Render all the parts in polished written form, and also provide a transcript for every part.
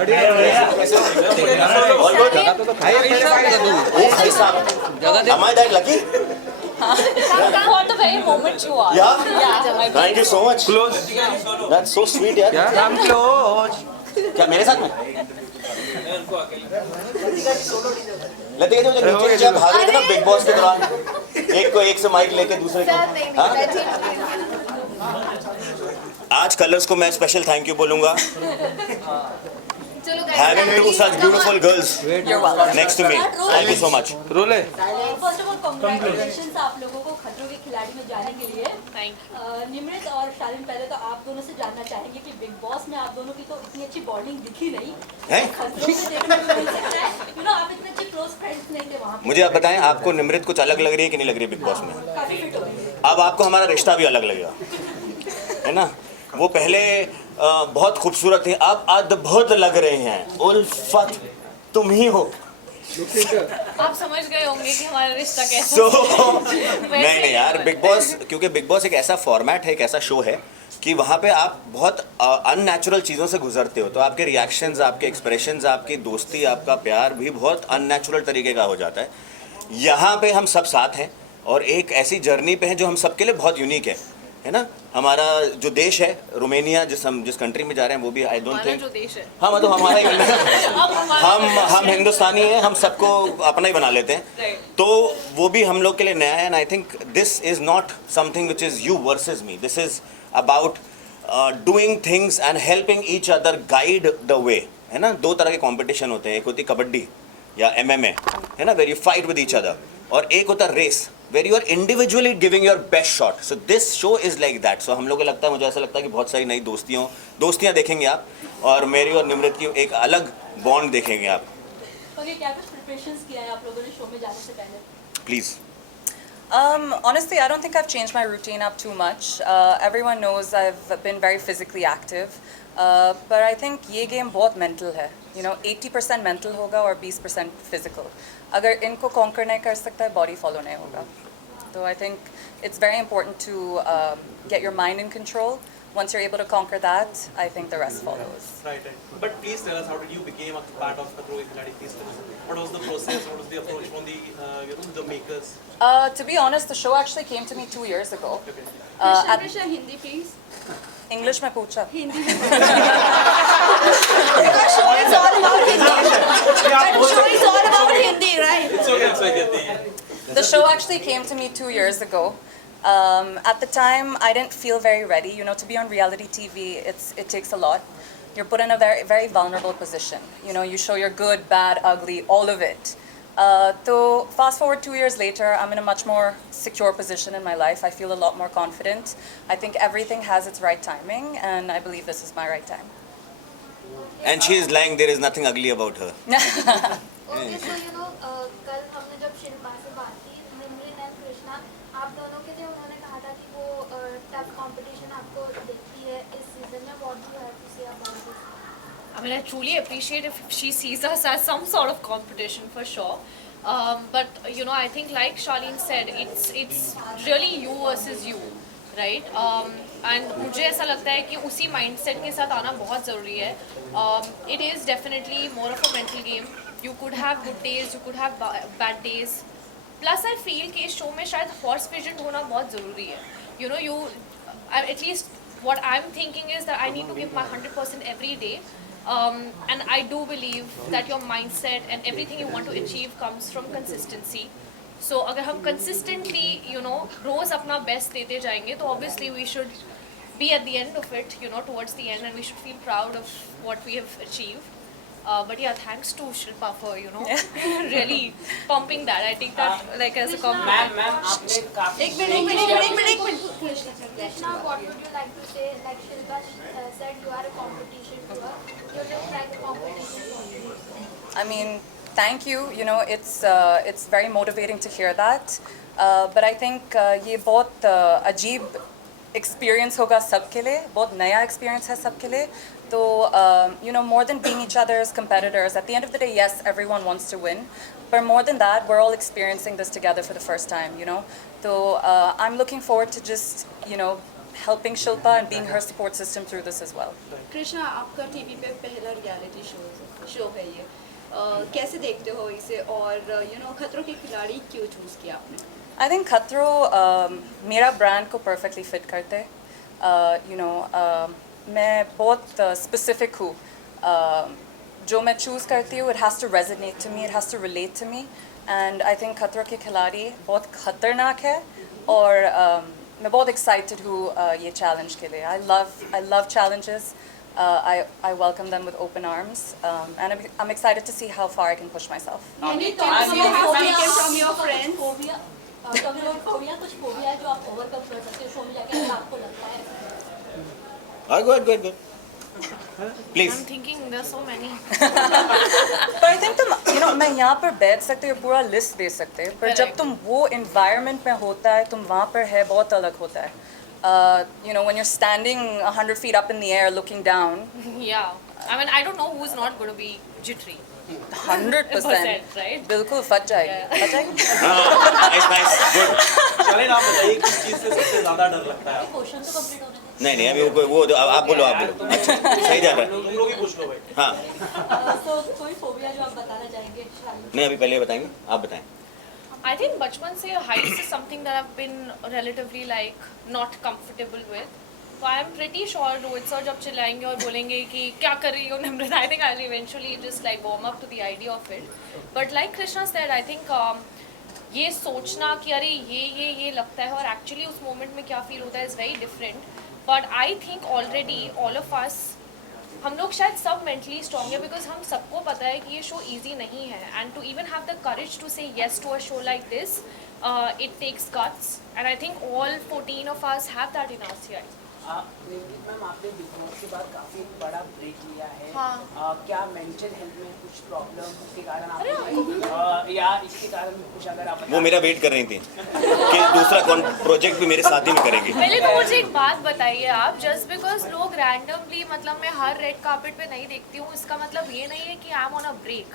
Am I that lucky? For the very moment you are. Yeah. Thank you so much. Close. That's so sweet यार. Yeah, I'm close. क्या मेरे साथ में? लतिका जो नीचे जब भाग रहे थे ना बिग बॉस के दौरान, एक को एक से माइक लेके दूसरे को. आज कलर्स को मैं स्पेशल थैंक यू बोलूंगा. Having two such beautiful girls next to me. Thank you so much. Role. First of all congratulations आप लोगों को खतरों के खिलाड़ी में जाने के लिए. निमृत और शालीन, पहले तो आप दोनों से जानना चाहेंगे कि बिग बॉस में आप दोनों की तो इतनी अच्छी बॉन्डिंग दिखी नहीं. खतरों में देखने को मिल सकता है. यू नो आप इतने अच्छे क्लोज फ्रेंड्स नहीं थे वहाँ पे. मुझे आप बताएं, आपको निमृत कुछ अलग लग रही है कि नहीं लग रही है बिग बॉस में? काफी फिट हो गई. अब आपको हमारा रिश्ता भी अलग लगेगा, है ना? वो पहले बहुत खूबसूरत थी, अब अद्भुत लग रहे हैं. उल्फत तुम ही हो. आप समझ गए होंगे कि हमारा रिश्ता कैसा नहीं यार, बिग बॉस, क्योंकि बिग बॉस एक ऐसा फॉर्मेट है, एक ऐसा शो है कि वहाँ पे आप बहुत अननेचुरल चीज़ों से गुजरते हो, तो आपके रिएक्शंस, आपके एक्सप्रेशंस, आपकी दोस्ती, आपका प्यार भी बहुत अननेचुरल तरीके का हो जाता है. यहाँ पे हम सब साथ हैं और एक ऐसी जर्नी पे हैं जो हम सबके लिए बहुत यूनिक है ना? हमारा जो देश है रोमेनिया, जिस कंट्री में जा रहे हैं, वो भी आई डोंट थिंक, हाँ मतलब हमारा ही हम हिंदुस्तानी हैं, हम सबको अपना ही बना लेते हैं, तो वो भी हम लोग के लिए नया है. And I think this is not something which is you versus me. This is about doing things and helping each other guide the way, है ना? दो तरह के कॉम्पिटिशन होते हैं, एक होती कबड्डी या MMA, है ना, where you fight with each other, और एक होता race where you are individually giving your best shot. So this show is like that. So हम लोग को लगता है, मुझे ऐसा लगता है कि बहुत सारी नई दोस्तियाँ देखेंगे आप, और मेरी और निमृत की एक अलग बॉन्ड देखेंगे आप. ओके, क्या कुछ प्रिपरेशंस किया है आप लोगों ने शो में जाने से पहले? Please. Honestly, I don't think I've changed my routine up too much. Everyone knows I've been very physically active, but I think ये game बहुत mental है. You know, 80% mental होगा और 20% physical. अगर इनको conquer नहीं कर सकता है, body follow नहीं होगा. So I think it's very important to get your mind in control. Once you're able to conquer that, I think the rest follows. Right. But please tell us, how did you become a part of Khatro Ke Khiladi? Please tell us, what was the process? What was the approach from the the makers? To be honest, the show actually came to me 2 years ago. Krishna, Hindi please. English में पूछा. Hindi. Our show is all about Hindi. Our show is all about Hindi, right? It's okay, so I get the... The show actually came to me 2 years ago. At the time, I didn't feel very ready. You know, to be on reality TV, it takes a lot. You're put in a very, very vulnerable position. You know, you show your good, bad, ugly, all of it. So fast forward 2 years later, I'm in a much more secure position in my life. I feel a lot more confident. I think everything has its right timing, and I believe this is my right time. And she is lying. There is nothing ugly about her. Okay, so you know, कल हमने जब शिल्पा से बात की, Nimrit and Krishna, आप दोनों के लिए उन्होंने कहा था कि वो टफ कंपटीशन आपको देखती है इस सीजन में. What do you have to say about this? I mean, I truly appreciate if she sees us as some sort of competition for sure. But you know, I think like Charlene said, it's really you versus you, right? And मुझे ऐसा लगता है कि उसी mindset के साथ आना बहुत ज़रूरी है. It is definitely more of a mental game. You could have good days, you could have bad days. Plus I feel कि इस show में शायद horse vision होना बहुत ज़रूरी है. You know, at least what I'm thinking is that I need to give my 100% every day. And I do believe that your mindset and everything you want to achieve comes from consistency. So अगर हम consistently, you know, रोज़ अपना best देते जाएंगे, तो obviously we should be at the end of it, you know, towards the end, and we should feel proud of what we have achieved. But yeah, thanks to Shilpa for, you know, really pumping that. I think that like as a compliment. Ma'am, एक minute. Krishna, what would you like to say? Like Shilpa said, you are a competition to her. You look like a competition for you. I mean, thank you. You know, it's very motivating to hear that. But I think ये बहुत अजीब experience होगा सबके लिए, बहुत नया experience है सबके लिए. So, you know, more than being each other's competitors, at the end of the day, yes, everyone wants to win. But more than that, we're all experiencing this together for the first time, you know. So I'm looking forward to just, you know, helping Shilpa and being her support system through this as well. Krishna, आपका TV पे पहला reality show है ये, कैसे देखते हो इसे, और खतरों के खिलाड़ी क्यों चूज़ किया आपने? I think खतरों मेरा ब्रांड को perfectly fit करते, मैं बहुत specific हूँ, जो मैं choose करती हूँ, it has to resonate to me, it has to relate to me, and I think खतरों के खिलाड़ी बहुत खतरनाक है, और मैं बहुत excited हूँ ये challenge के लिए. I love challenges. I welcome them with open arms, and I'm excited to see how far I can push myself. Any thoughts you have taken from your friends? कुछ फोबिया जो आप overcome कर सकते हो show में जाके, अगर आपको लगता है? Go ahead. Please. I'm thinking there's so many. But I think तुम मैं यहाँ पर बैठ सकते हो, पूरा लिस्ट दे सकते हो, पर जब Correct. तुम वो environment में होता है, तुम वहाँ पर है, बहुत अलग होता है. When you're standing 100 feet up in the air looking down, Yeah. I mean, I don't know who's not going to be jittery. 100%, right? बिल्कुल फट जाएगी. Yeah. फट जाएगी? Nice, good. शालीन, आप बताइए किस चीज़ से सबसे ज़्यादा डर लगता है? क्वेश्चन तो कंप्लीट होने दें। नहीं अभी वो आप बोलो. अच्छा सही जा रहा है. तुम लोग ही पूछ लो भाई. हाँ तो कोई फोबिया जो आप बताना चाहेंगे शालीन? नहीं अभी पहले बताएंगे, आप बताएं. I think बचपन से heights is something that I've been relatively like not comfortable with. So I'm pretty sure Rohit sir जब चिल्लाएंगे और बोलेंगे कि क्या कर रही हो निम्रता, I think I'll eventually just like warm up to the idea of it. But like Krishna said, I think ये सोचना कि अरे ये लगता है और actually उस moment में क्या feel होता है is very different. But I think already all of us, हम लोग शायद सब mentally strong है because हम सबको पता है कि ये show easy नहीं है, and to even have the courage to say yes to a show like this, it takes guts, and I think all 14 of us have that in us here. Nimrit ma'am, आपने big boss के बाद काफी बड़ा break लिया है. हाँ. क्या mental health में कुछ प्रॉब्लम के कारण अरे आप या इसके कारण कुछ अगर आप वो मेरा वेट कर रही थी कि दूसरा प्रोजेक्ट भी मेरे साथ ही में करेंगी. पहले तो मुझे एक बात बताइए आप, जस्ट बिकॉज लोग रैंडमली, मतलब मैं हर रेड कार्पेट पे नहीं देखती हूँ, इसका मतलब ये नहीं है कि I am on a break,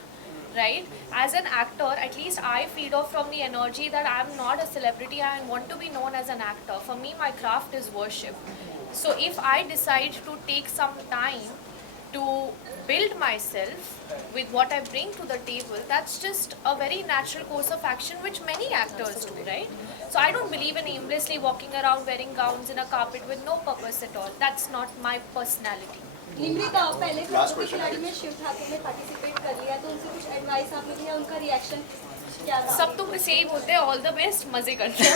right? As an actor, at least I feed off from the energy that I'm not a celebrity, I want to be known as an actor. For me, my craft is worship. So if I decide to take some time to build myself with what I bring to the table, that's just a very natural course of action which many actors do, right? So I don't believe in aimlessly walking around wearing gowns in a carpet with no purpose at all. That's not my personality. निमृता, पहले खतरों के खिलाड़ी में शिव ठाकुर ने participate कर लिया, तो उनसे कुछ एडवाइस आपने लिया, उनका रिएक्शन क्या था? सब तो बस यही बोलते हैं ऑल द बेस्ट, मजे करते हैं.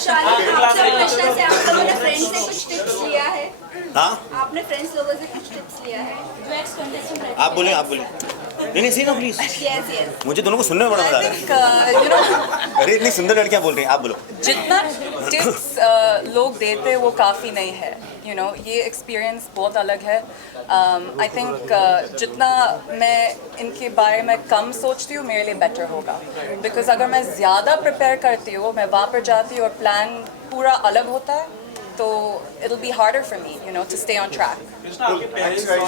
शालीन, आपसे कृष्णा से आप लोगों ने फ्रेंड्स से कुछ टिप्स लिया है? हाँ आपने फ्रेंड्स लोगों से कुछ टिप्स लिया है? जो एक्स कंटेस्टेंट आप बोलिए. नहीं सही ना प्लीज. यस. मुझे दोनों को सुनने में बड़ा मजा आ I रहा think है. अरे इतनी सुंदर लड़कियां बोल रही हैं, आप बोलो. जितना टिप्स लोग देते हैं वो काफ़ी नहीं है. ये एक्सपीरियंस बहुत अलग है. आई थिंक जितना मैं इनके बारे में कम सोचती हूँ मेरे लिए बेटर होगा, बिकॉज अगर मैं ज़्यादा प्रिपेयर करती हूँ, मैं वहाँ पर जाती हूँ और प्लान पूरा अलग होता है, तो it'll be harder for me, to stay on track. Krishna, आपके पेरेंट्स और